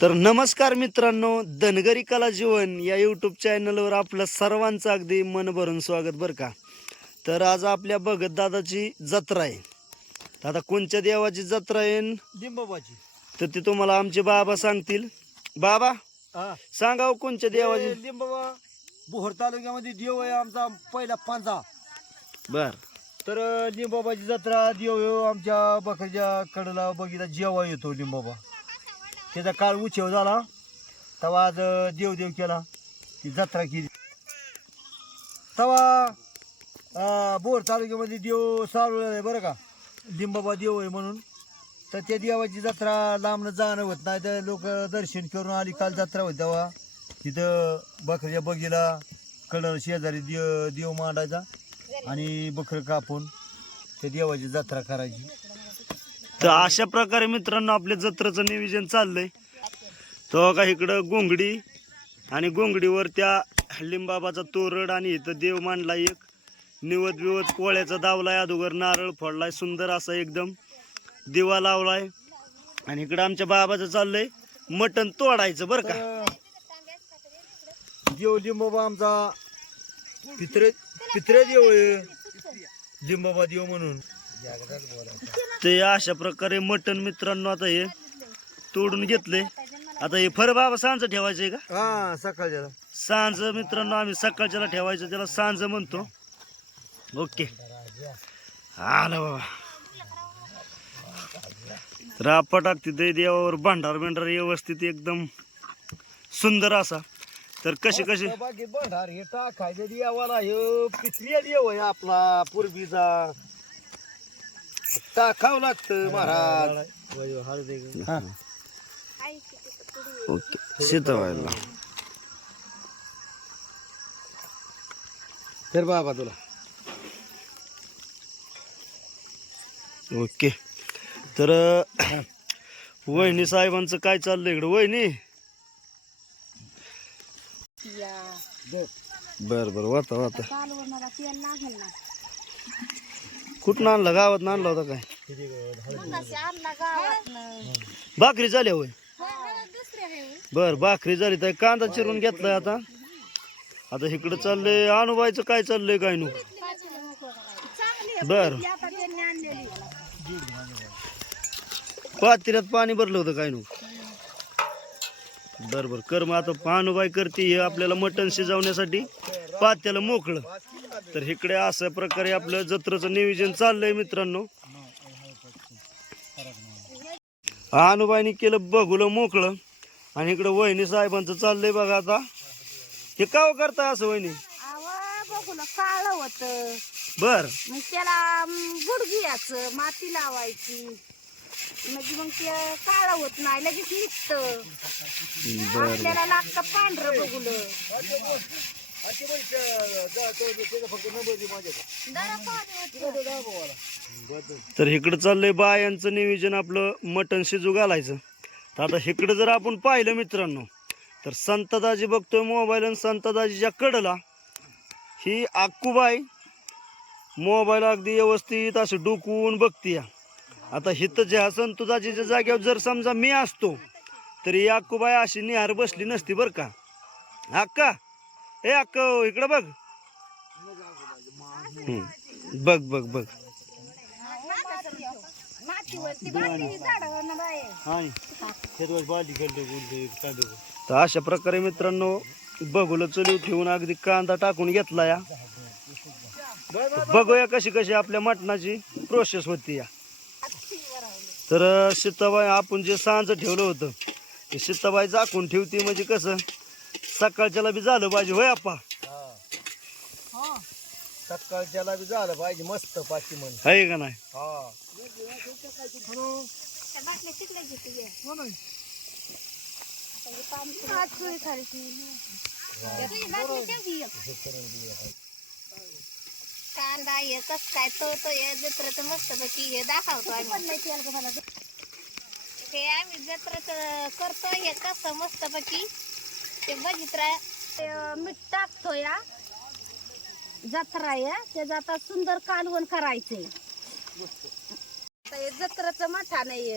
तर नमस्कार मित्रांनो धनगरी कला जीवन या यूट्यूब चॅनलवर आपलं सर्वांचं अगदी मन भरून स्वागत बरं का? तर आज आपल्या भगत दादाची जत्रा आहे. तर आता कोणत्या देवाची जत्रा आहे न? लिंबाबाची तर ते तुम्हाला आमचे बाबा सांगतील. बाबा हा. सांगा हो कोणत्या देवाची? ते लिंबाबा बोहर तालुक्यामध्ये देव आहे आमचा पहिला पांजा. बर. तर लिंबाबाची जत्रा देव येऊ आमच्या बकरीच्या कडला बघितला जेव्हा येतो लिंबाबा त्याचा काळ उछेव झाला. तेव्हा आज देवदेव देव देव केला. ती जत्रा केली. तेव्हा बोर तालुक्यामध्ये देव सावळलेला आहे बरं का. लिंबाबा देव आहे म्हणून. तर त्या देवाची जत्रा लांबनं जाणं होत नाही. तर लोक दर्शन करून आली. काल जत्रा होती तेव्हा. तिथं बकऱ्याच्या बगीला कलर शेजारी देव देव मांडायचा. आणि बकरं कापून त्या देवाची जत्रा करायची. तर अशा प्रकारे मित्रांनो आपल्या जत्रेचं नियोजन चाललंय. तो का इकडं गोंगडी आणि गोंगडीवर त्या लिंबाबाचा तोरड आणि इथं देव मांडला एक. निवत बिवत पोळ्याचा दावलाय अगोदर नारळ फोडलाय सुंदर असा एकदम दिवा लावलाय. आणि इकडं आमच्या बाबाचं चाललंय मटण तोडायचं बरं का. देव लिंबाबा आमचा पित्रे पित्रे देव आहे. लिंबाबा देव म्हणून. ते अशा प्रकारे मटण मित्रांनो आता हे तोडून घेतले. आता हे फर बाबा सांज ठेवायचंय का? हा सकाळच्या सांज मित्रांनो आम्ही सकाळच्याला ठेवायचं त्याला सांज म्हणतो. ओके. आलं बाबा. टाकते ते देवावर भांडार बिंडार व्यवस्थित एकदम सुंदर असा. तर कसे कसे? भंडार हे टाकायचं देवाला हे पित्रिया देव आहे आपला पूर्वीचा. टाकावं लागतं महाराज. ओके. शेतवायला तर बाबा तुला. ओके. तर वहिनी साहेबांचं काय चाललंय इकडं? वहिनी? बर बर. वाता वाता कालवणाला तेल लागेल ना कुठं आणलं? गावात आणला होता काय? भाकरी झाल्या होय? बर भाकरी झाली तर कांदा चिरून घेतलाय आता. आता इकडं चाललंय अनुबाईचं काय चाललंय काय नु? बर. आता पातिऱ्यात पाणी भरलं होतं काय नु? बर बर. कर मग आता अनुबाई करते हे आपल्याला मटण शिजवण्यासाठी. पात्याला मोकळं. तर इकडे अशा प्रकारे आपलं जत्रेचं नियोजन चाललंय मित्रांनो. अनुबाईने केलं बघुलं मोकळं. आणि इकडं वहिनी साहेबांचं चाललंय बघा आता. हे काव करताय असं वहिनी? बघून काळ होत. बर. मग त्याला गुडघियाचं माती लावायची. म्हणजे मग ते काळ होत नाही लगेच निघत. आपल्याला लागतं पांढरं बघुलं. तर इकडं चाललंय बायांचं नियोजन आपलं मटण शिजू घालायचं. तर आता इकडं जर आपण पाहिलं मित्रांनो तर संतदाजी बघतोय मोबाईल आणि संतदाजीच्या कडला ही आक्कूबाई मोबाईल अगदी व्यवस्थित असं डुकवून बघतीय. आता हिथं ज्या संतदाजीच्या जागेवर जर समजा मी असतो तर ही आक्कूबाई अशी निहार बसली नसती बरं का? अक्का ए अक्का हो, इकडं बघ. बघ बघ बघ. तर अशा प्रकारे मित्रांनो बघूला चलीव ठेवून अगदी कांदा टाकून घेतला या. बघूया कशी कशी आपल्या मटणाची प्रोसेस होती या. तर सीताबाई आपण जे सांज ठेवलं होतं ते सीताबाई झाकून ठेवती म्हणजे कसं? सकाळच्याला बी झालं पाहिजे होय आपा सकाळच्याला बी झालं पाहिजे मस्त पाची म्हण. आहे का नाही? हा. कांदा हे कस काय तळतो हे जत्राचं मस्त पैकी हे दाखवतो आम्ही. हे आम्ही जत्राचं करतो हे कसं मस्त पैकी ते बघितलं मीठ टाकतो या जत्रा आहे त्याचं आता सुंदर कालवण करायचंय. आता जत्राचं मठा नाही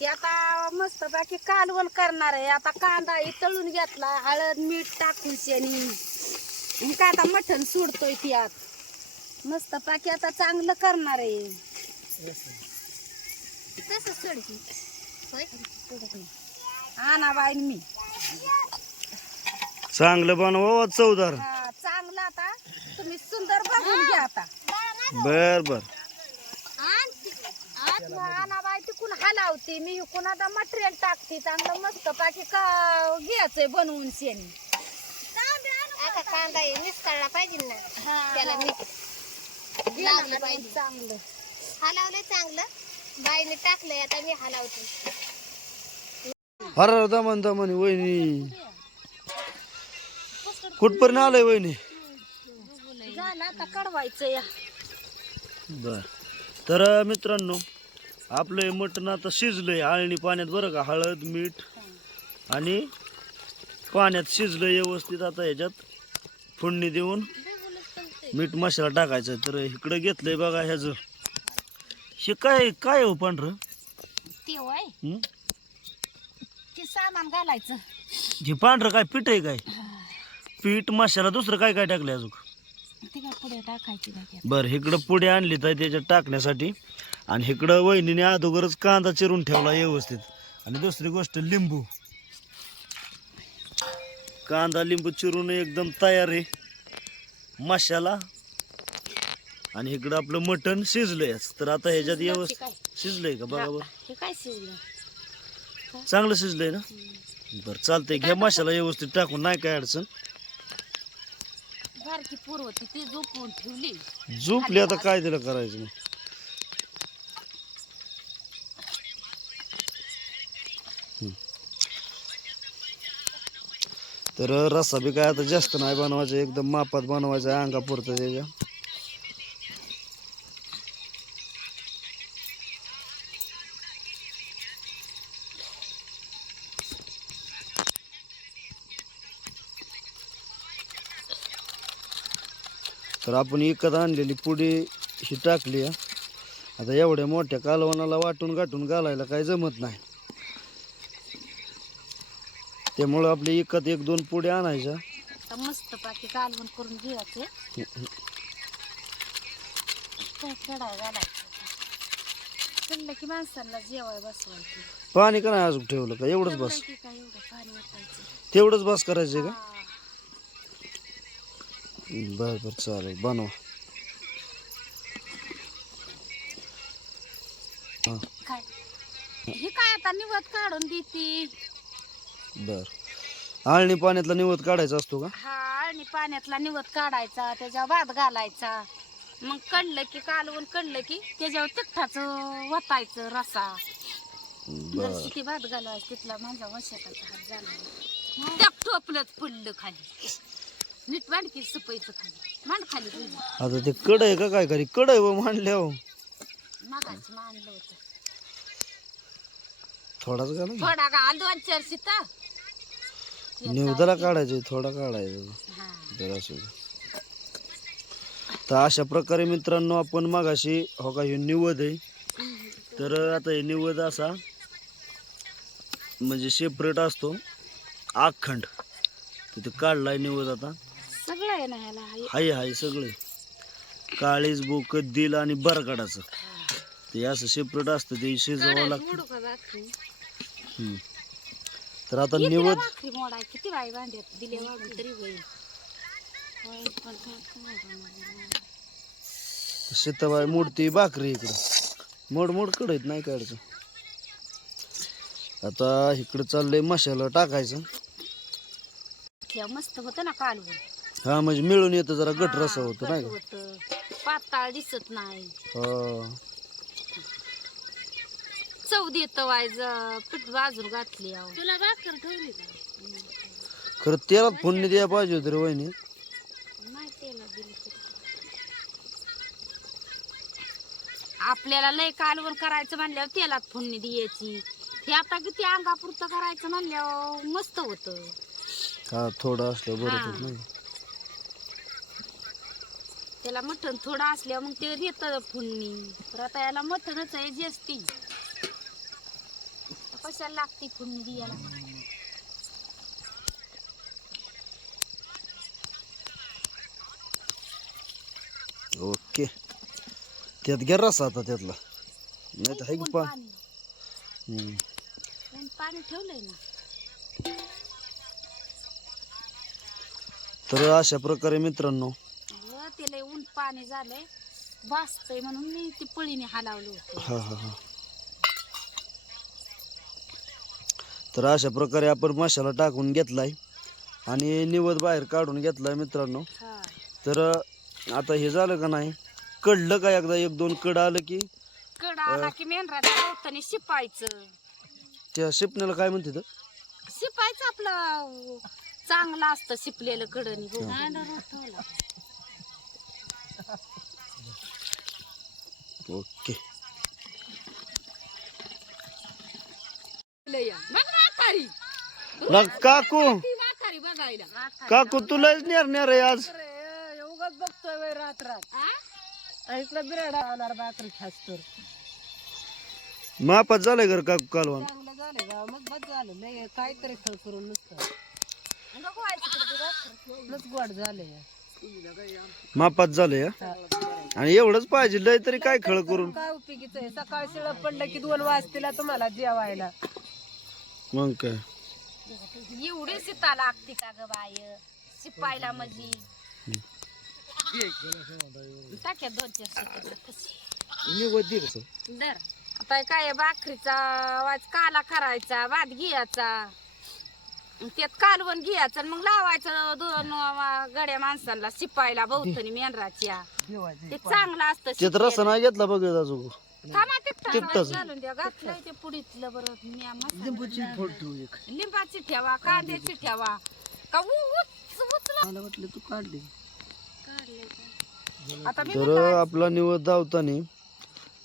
ते आता मस्त बाकी कालवण करणार आहे. आता कांदा तळून घेतला हळद मीठ टाकून शेणी. आणि काय आता मठण सोडतोय त्यात मस्त बाकी आता चांगलं करणार आहे. तसं सोडकी. आणा बाई मी. चांगलं बनवा चवदार? हा, चांगलं आता. तुम्ही सुंदर बघून घ्या आता. बर बर. तिकून हलावते. मी इकून आता मटेरियल टाकते. चांगलं मस्त बाकी का घ्यायचंय बनवून शेणी. आता कांदा हे निसकाळला पाहिजे ना त्याला मीठ लावलं पाहिजे. चांगलं. हलावलं चांगलं. बाईने टाकलंय आता मी हलावते. अरे दमन दमन वहिनी. कुठपर्यंत आलंय वहिनी? झालं आता या. बर. तर मित्रांनो आपलं हे मटण आता शिजलंय. आळणी पाण्यात बरं का? हळद मीठ आणि पाण्यात शिजलं व्यवस्थित आता ह्याच्यात फोडणी देऊन मीठ मसाला टाकायचा. तर इकडं घेतलंय बघा ह्याचं. हे काय काय हो पांढरं? ते वय हं? ते सामान घालायचं. हे पांढरं काय पीठ आहे काय? पीठ मसाला दुसरं काय काय टाकलंय अजून? ते काय पुढे टाकायची नाही बरं इकडं पुढे आणली तर त्याच्यात टाकण्यासाठी. आणि इकडं वहिनीने अगोदरच कांदा चिरून ठेवला व्यवस्थित. आणि दुसरी गोष्ट लिंबू. कांदा लिंबू चिरून एकदम तयार आहे. मसाला. आणि इकडं आपलं मटण शिजलंय. तर आता ह्याच्यात व्यवस्थित शिजलंय का बघा बरं? हे काय शिजलं? चांगलं शिजलंय ना? बरं चालतंय. घ्या मसाला व्यवस्थित टाकून नाही काय अडचण. सारखी पूर होती ती झोपून ठेवली. झोपली आता काय तिला करायचं नाही. तर रस्सा बी काय आता जास्त नाही बनवायचा एकदम मापात बनवायचा अंगापुरतं त्याच्या. तर आपण विकत आणलेली पुडी ही टाकली. आता एवढ्या मोठ्या कालवणाला वाटून गाठून घालायला काही जमत नाही. त्यामुळं आपले विकत एक दोन पुढे आणायच्या. मस्त पाकी कालवण करून घ्यायचे. की माणसांना जेवाय बसवायचं. पाणी का नाही अजून ठेवलं का? एवढंच बस. तेवढंच बस करायचं का. बर बर चालेल. बनवा. हा. काय? हे काय आता निवत काढून देते? बर. आळणी पाण्यातला निवत काढायचा असतो का? हा आणि पाण्यातला निवत काढायचा त्याच्यावर भात घालायचा. मग कळलं की कालवून कळलं की त्याच्यावर तिखटाचं वतायचं रसा. बर. जर किती भात घालायचं तिथला माझा वशाचा हात झाला. त्या टोपलत पडलं खाली. नीट मांडकी सुपायचं खाली. मांड खाली आता ते कड आहे का काय करी? कड आहे व मांडल्या हो. मागाच मांडलं होतं. थोडाच थोडा घाल दोन चार शिता निवदाला काढायचं थोडा काढायचा हा. तर अशा प्रकारे मित्रांनो आपण मागाशी हो का हे निवद आहे. तर आता हे निवद असा म्हणजे सेपरेट असतो. अखंड तिथे काढलाय निवद आता. सगळं आहे ना ह्याला. हाय हाय सगळे काळीज बोक दिल आणि बरकाडाचं ते असं सेपरेट असतं ते शिजवावं लागतं. मोडू का भाकरी? हम्म. तर आता निवद भाकरी मोडाय किती बाई भांड्यात दिले वाढून तरी होईल. होय, पण काय करायचं? सीताबाई मूर्ती भाकरी इकडं. मोड मोड कडत नाही काढायचं आता इकडं चाललंय मसाला टाकायचं. मस्त होतं ना कालवून. हा म्हणजे मिळून येतं जरा गट रसा हा, होतो नाही का. पाताळ दिसत नाही हा. चव देत वायज पीठ बाजून घातली तुला भाकर ठेवली खरं तेलात फोडणी द्यायला पाहिजे होती रे वहिनी नाही तेला दिली तरी. आपल्याला लय कालवण करायचं म्हणल्यावर तेलात फोडणी द्यायची हे आता किती अंगापुरतं करायचं म्हणल्यावर मस्त होतं हा थोडं असलं बरं. होत नाही त्याला मटण थोडं असल्यावर मग ते येतं फोडणी तर आता याला मटणच आहे जास्ती. कशाला लागते फोडणी द्यायला? ओके. त्यात रसा आता त्यातला. नाही तर आहे की ऊन पा पाणी ठेवलंय ना. तर अशा प्रकारे मित्रांनो पाणी झालंय. भासतंय म्हणून मी ती पळीने हलावलं होतं. हा हा हा. तर अशा प्रकारे आपण मसाला टाकून घेतलाय आणि निवद बाहेर काढून घेतलाय मित्रांनो. हा. तर आता हे झालं का नाही? कडलं का एकदा एक दोन कड आलं की? कड आला की मेंढराच्या गवताने शिपायचं. त्या शिपण्याला काय म्हणते तर? शिपायचं आपलं चांगलं असतं शिपलेलं कडनी काकू ती म्हातारी बघायला. काकू तुलाच नेरणार आहे आज. उगाच बघतोय वय रात रात इकडं बिराडा खास तर. मापात झालंय घर काकू कालवान चांगलं झालं बा मग बस झालं. नाही काहीतरी खळ करून नुसतं. लच गोड झालंय. मापात झालंय हा? आणि एवढंच पाहिजे लय तरी काय खळ करून. काय उपयोगीच आहे? सकाळ शिळ पडलं की दोन वाजतीला तुम्हाला जेवायला. मग काय? एवढी सीता लागते का ग बाय शिपायला टाक्या दोन चार शिपायला कशी निवड दे कसं दर आता काय आहे, भाकरीचा वाज काला करायचा भात घ्यायचा. मग त्यात कालवण घ्यायचं आणि मग लावायचं दोन गड्या माणसांना शिपायला भोवतणी मेंढराच्या. ते चांगलं असतं त्यात रसा नाही घेतला बघ अजून. थांबा तिखटाचं. तिखटाचं घालून द्या घातलंय ते पुडीतलं बरं. म्या मसाला. लिंबाची ठेवा कांद्याची ठेवा. का उ- उच उचला. मला वाटलं तू काढली. काढलंय का? आता मी तर आपला निवड धावताना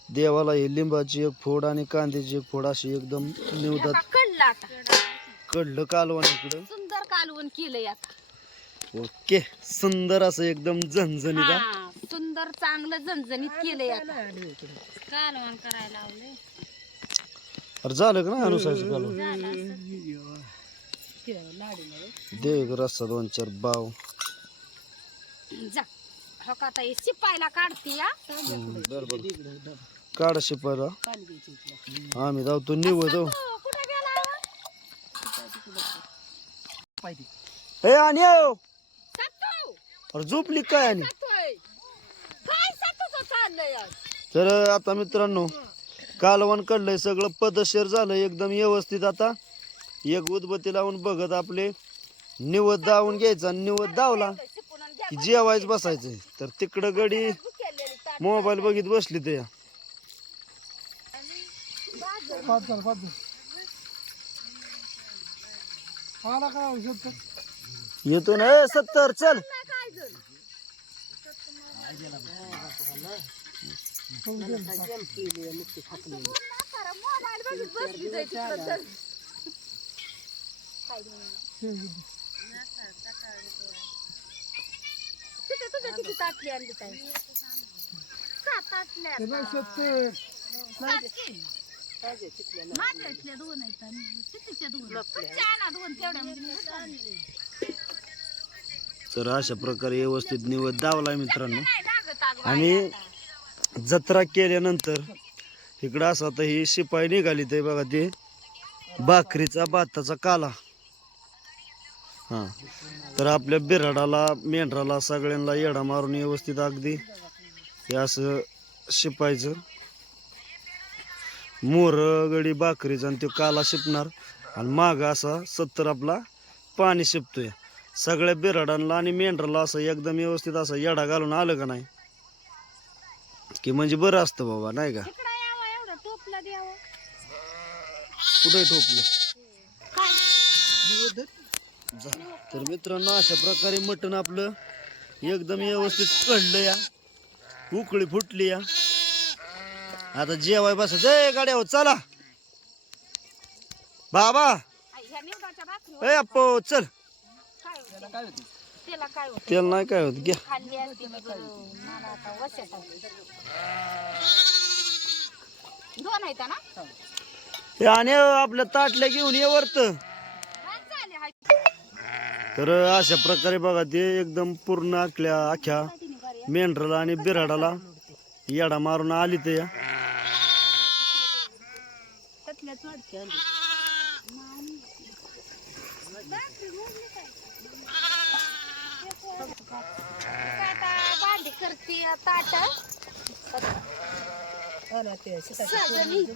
देवाला हे लिंबाची एक फोड आणि कांद्याची एक फोड अशी एकदम निवदात आता कडलं आता. कडलं कालवण इकडं. सुंदर कालवण केलंय आता. ओके सुंदर असं एकदम झणझणीत हा. हा, सुंदर चांगलं झणझणीत केलंय आता. कालवण करायला लावलंय. अरे झालं का ना अनुसारचं कालवण? दे एक रस्सा दोन चार बाव. जा. हो का हे शिपायला काढते या बर काढ शिपायला. आम्ही हो हो, कुठे गेला ए आणि आयो. सत्तू अरे झोपली काय आणि. काय सत्तूचं चाललंय आज? तर आता मित्रांनो कालवण कडलंय सगळं पदशीर झालं एकदम व्यवस्थित आता. एक उदबत्ती लावून बघत आपले निवद दावून घ्यायचा आणि निवद दावला की जेवायच बसायचंय. तर तिकडं गडी मोबाईल बघित बसली ते. येतो ना सत्तर चल. तुझ्या किती ताटली आणली सात ताटल्या माझ्या इथल्या दोन आहेत आणि कितीच्या दोन तुमच्या आणा दोन तेवढ्या तर अशा प्रकारे व्यवस्थित निवड दावला मित्रांनो. आणि जत्रा केल्यानंतर इकडं असं आता ही शिपाई निघाली ते बघा ते. भाकरीचा भाताचा काला. हा. तर आपल्या बिराडाला मेंढराला सगळ्यांना येडा मारून व्यवस्थित अगदी हे असं शिपायचं मोर गडी भाकरीचा आणि तो काला शिपणार. आणि माग असा सत्तर आपला पाणी शिपतोय. सगळ्या बिराडांना आणि मेंढराला असं एकदम व्यवस्थित असं येडा घालून आलं का नाही? की म्हणजे बरं असतं बाबा नाही का? इकडं यावं एवढं टोपलं द्यावं. कुठे ठोपलं काय? जा. तर मित्रांनो अशा प्रकारे मटण आपलं एकदम व्यवस्थित कढलं या. उकळी फुटली या. आता जेवाय बसा. जय गाड्या चला. बाबा. ह्या निवडाच्या भाकरी ए अप्पो चल. काय होते? त्याला काय होत? तेल नाही काय होत घ्या. खाल्ली असती मी बरं. मला आता वशात आली. दोन आहेत ना? हे आणि आपल्या ताटल्या घेऊन ये वरत. तर अशा प्रकारे बघा ते एकदम पूर्ण आखल्या अख्ख्या मेंढराला आणि बिराडाला येडा मारून आली तर या करते ताट सगळं इथं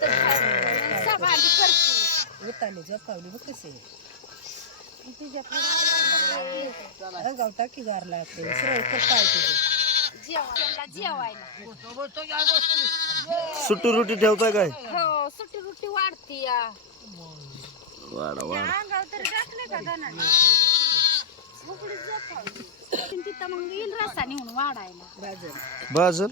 करते. उताने बघ कसे तुझ्या पुढं गावटा की गार लागते सरळ कर पाय तुझे. जेवायला जेवायला. सुट्टी रुटी ठेवताय काय? हो सुट्टी रुट्टी वाढती या. वाडा वाडा अंगावर तरी टाकले का गणाने. तिथं मग येईल रस्ता नेऊन वाढायला बाजल?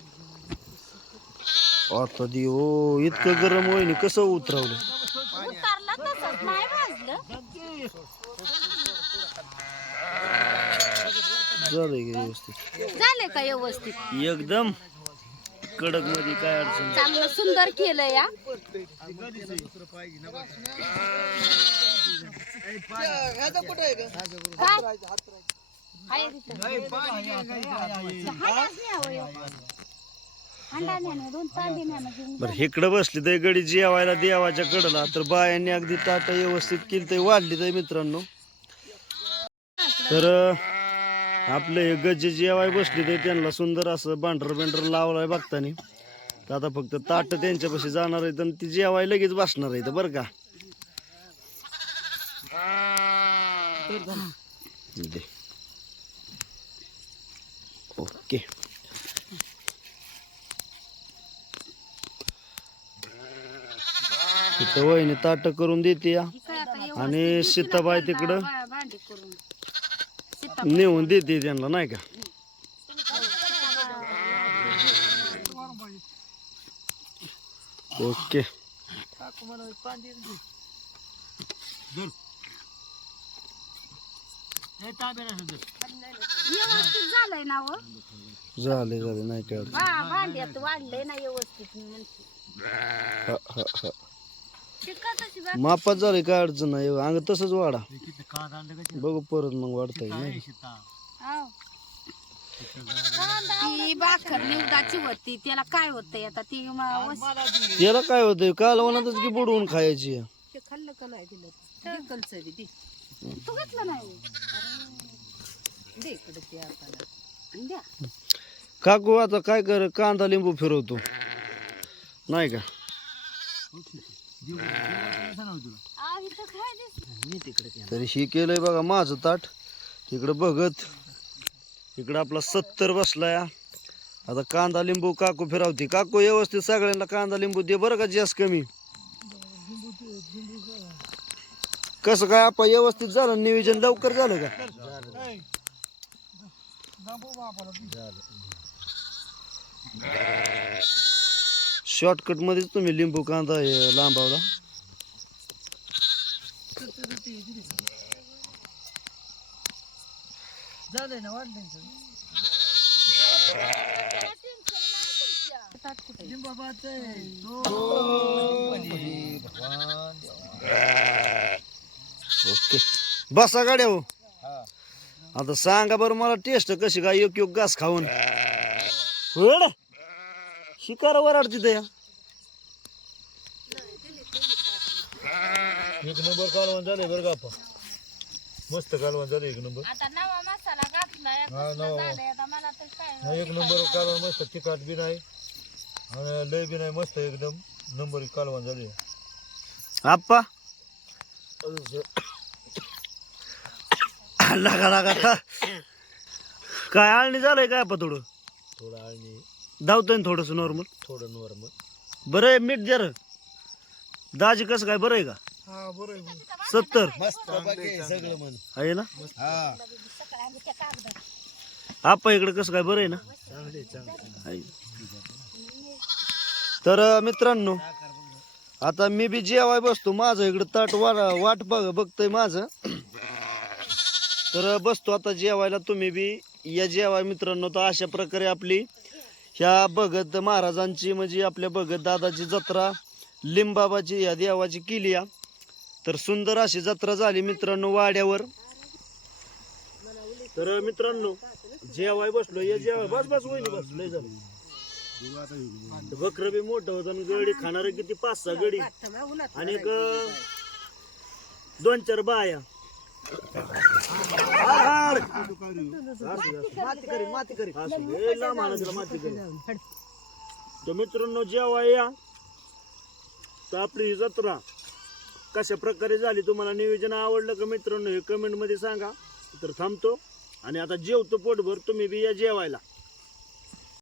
आता दि ओ इतकं गरम होईन कसं उतरवलं? उतारला तसंच नाही भाजलं की व्यवस्थित? झाले का व्यवस्थित एकदम कडकमध्ये काय अडचण चांगलं सुंदर केलं या काय? आहे तिथं. हांडाच हांडा दोन घेऊन बरं इकडं बसली तर गडी जेवायला देवाच्या कडला तर बायांनी अगदी ताट व्यवस्थित केली तर वाढली तर मित्रांनो तर अं, आपलं हे गज्जे जेवाय बसली तर त्यांना सुंदर असं बांढर बेंडर लावलाय बघतानी तर आता फक्त ताट त्यांच्यापाशी जाणार आहेत आणि ती जेवाय लगेच बसणार आहेत बरं का दे. ओके. तिथं वहिनी ताट करून देते या. आणि सीताबाई तिकडं नेऊन देते त्यांना नाही का? ओके. व्यवस्थित झालंय ना व झाले झाले नाही काय अडचण. बा भांड्यात वाढलंय ना व्यवस्थित म्हणते. हा, हा, हा. शिका तशी बा- मापात झाले काय अडचण नाही. अंग तसंच वाढा. बघू परत मग वाढता येईल नाही का? हाव. ती भाकर निवदाची होती. त्याला काय होतंय आता? ती म- वस- काय होतंय? कालवणातच की बुडवून खायची. ते खाल्लं का नाही दिलं? तू घेतलं नाही द्या. काकू आता काय कर कांदा लिंबू फिरवतो. नाही का? तरी ही केलंय बघा माझं ताट. इकडं बघत. इकडं आपला सत्तर बसलाय. आता कांदा लिंबू काकू फिरावती. काकू व्यवस्थित सगळ्यांना कांदा लिंबू दे बरं का जास्त कमी? कसं काय आपण व्यवस्थित झालं? नियोजन लवकर झालं का? शॉर्टकट मध्येच तुम्ही लिंबू कांदा हे लांबवला. झालंय ना वाढलंय लिंबाबाचं आहे. ओके बसा गाड्या हो आता सांगा बरं मला टेस्ट कशी काय? योग्य योग्य घास खाऊन. होड शिकार वराडती ते एक नंबर कालवण झालंय बरं का आपण. मस्त कालवण झालं एक नंबर. आता नवा मसाला घातलाय हा, नवा. झालंय. आता मला तर काय एक नंबर कालवण मस्त तिखट बी नाही. आणि लय बी नाही मस्त एकदम. नंबर एक कालवण झाले आप्पा. लागा लागा था. काय आळणी झालंय काय आप्पा थोडं? थोडं आणि धावतोय ना थोडस नॉर्मल थोडं नॉर्मल बरं आहे मीठ जर. दाजी कसं काय बरं आहे का? हा बरं सत्तर. मस्त सगळं म्हण. आहे ना? हा. आप्पा इकडे कसं काय बरं आहे ना? चांगले चांगले. आहे. तर अं, मित्रांनो आता मी बी जेवाय बसतो. माझं इकडं ताट वा वाट बघ बघतोय माझं. तर बसतो आता जेवायला तुम्ही बी. या जेवाय मित्रांनो तर अशा प्रकारे आपली ह्या भगत महाराजांची म्हणजे आपल्या भगत दादाची जत्रा लिंबाबाची या देवाची केली या. तर सुंदर अशी जत्रा झाली मित्रांनो वाड्यावर. तर मित्रांनो जेवाय बसलो या जेवाय बस बस वहिनी बस लय झालं. बकर बी मोठं होतं आणि गडी खाणार किती पाच सहा गडी. आणि एक दोन चार बाया. तर मित्रांनो जेव्हा या तर आपली ही जत्रा कशा प्रकारे झाली तुम्हाला नियोजन आवडलं का मित्रांनो हे कमेंटमध्ये सांगा. तर थांबतो आणि आता जेवतो पोटभर तुम्ही बी या जेवायला.